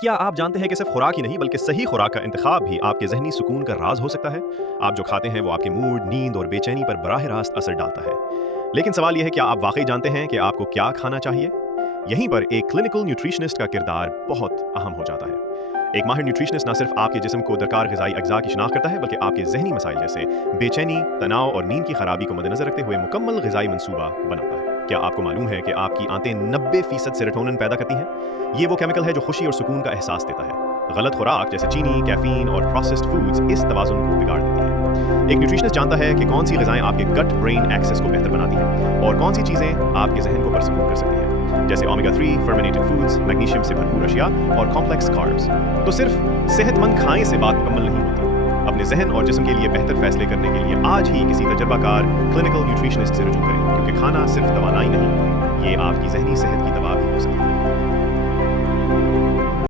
क्या आप जानते हैं कि सिर्फ खुराक ही नहीं बल्कि सही खुराक का इंतखाब भी आपके ज़हनी सुकून का राज हो सकता है? आप जो खाते हैं वो आपके मूड, नींद और बेचैनी पर बराह रास्त असर डालता है। लेकिन सवाल यह है, क्या आप वाक़ई जानते हैं कि आपको क्या खाना चाहिए? यहीं पर एक क्लिनिकल न्यूट्रिशनिस्ट का किरदार बहुत अहम हो जाता है। एक माहिर न्यूट्रिशनिस्ट न सिर्फ आपके जिस्म को दरकार ग़िज़ाई अज्जा की शिनाख्त करता है, बल्कि आपके ज़हनी मसाइल जैसे बेचैनी, तनाव और नींद की खराबी को मद्देनज़र रखते हुए मुकम्मल ग़िज़ाई मंसूबा बनाता है। क्या आपको मालूम है कि आपकी आंतें 90% सेरोटोनिन पैदा करती हैं? ये वो केमिकल है जो खुशी और सुकून का एहसास देता है। गलत खुराक जैसे चीनी, कैफीन और प्रोसेस्ड फूड्स इस तवाज़ुन को बिगाड़ देती हैं। एक न्यूट्रिशनिस्ट जानता है कि कौन सी ग़िज़ाएँ आपके गट ब्रेन एक्सेस को बेहतर बनाती हैं और कौन सी चीज़ें आपके ज़हन को परसकून कर सकती हैं, जैसे ओमेगा 3, फर्मेंटेड फूड्स, मैग्नीशियम से भरपूर अशिया और कॉम्प्लेक्स कार्ब्स। तो सिर्फ सेहतमंद खाएं से बात मुकम्मल नहीं होती। अपने ज़हन और जिस्म के लिए बेहतर फैसले करने के लिए आज ही किसी तजर्बाकार क्लिनिकल न्यूट्रिशनिस्ट से रुजू करें, क्योंकि खाना सिर्फ दवानाई नहीं, ये आपकी ज़हनी सेहत की दवा भी हो सकती है।